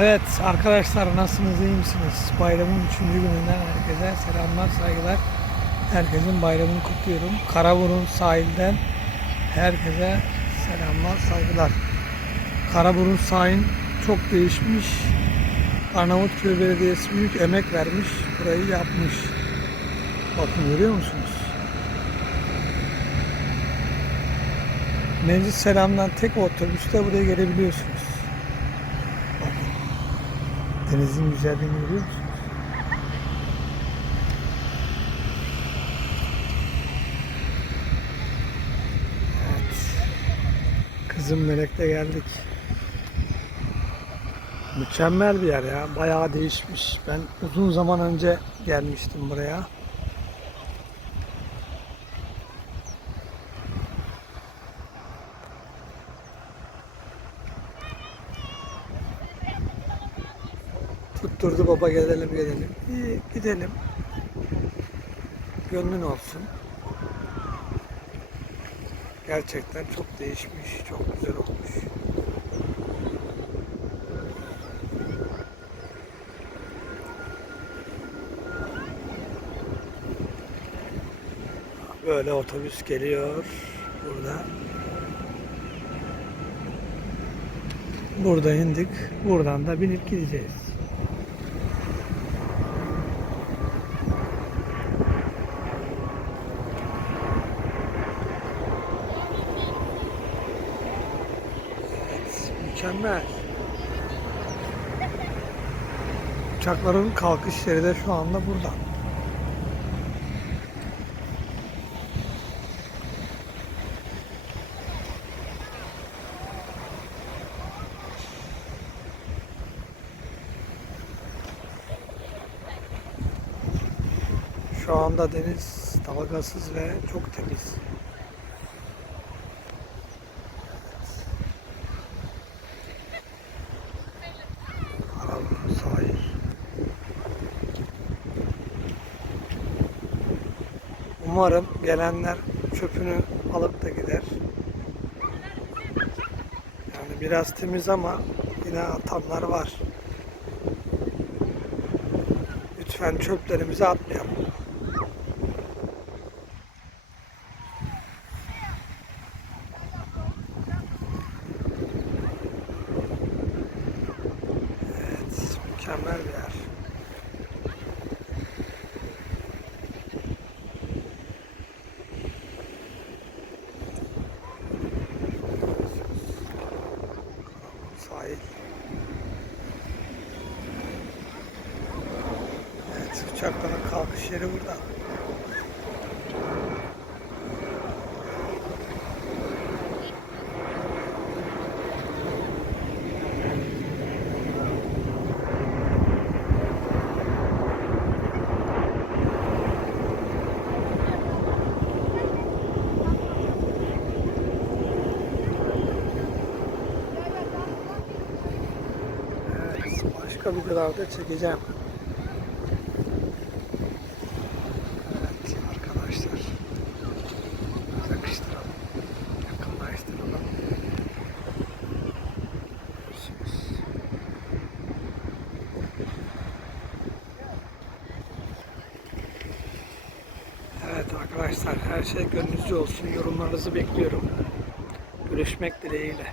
Evet arkadaşlar nasılsınız iyi misiniz? Bayramın 3. gününden herkese selamlar saygılar. Herkesin bayramını kutluyorum. Karaburun sahilden herkese selamlar saygılar. Karaburun sahil çok değişmiş. Arnavutköy Belediyesi büyük emek vermiş. Burayı yapmış. Bakın görüyor musunuz? Meclis Selam'dan tek otobüste buraya gelebiliyorsunuz. Denizin güzelliğini görüyor musunuz? Evet. Kızım Melek'te geldik. Mükemmel bir yer ya. Bayağı değişmiş. Ben uzun zaman önce gelmiştim buraya. Tutturdu baba gidelim gidelim. İyi gidelim. Gönlün olsun. Gerçekten çok değişmiş, çok güzel olmuş. Böyle otobüs geliyor burada. Burada indik. Buradan da binip gideceğiz. Evet, mükemmel. Uçakların kalkış yeri de şu anda burada. Şu anda deniz dalgasız ve çok temiz. Aralık sahil. Umarım gelenler çöpünü alıp da gider. Yani biraz temiz ama yine atanlar var. Lütfen çöplerimizi atmayalım. Evet, mükemmel bir yer. Sahil. Evet, uçakların kalkış yeri burada. Başka videolarda çekeceğim. Evet arkadaşlar. Yakıştıralım. Yakınlaştıralım. Görüşürüz. Evet arkadaşlar her şey gönlünüzce olsun. Yorumlarınızı bekliyorum. Görüşmek dileğiyle.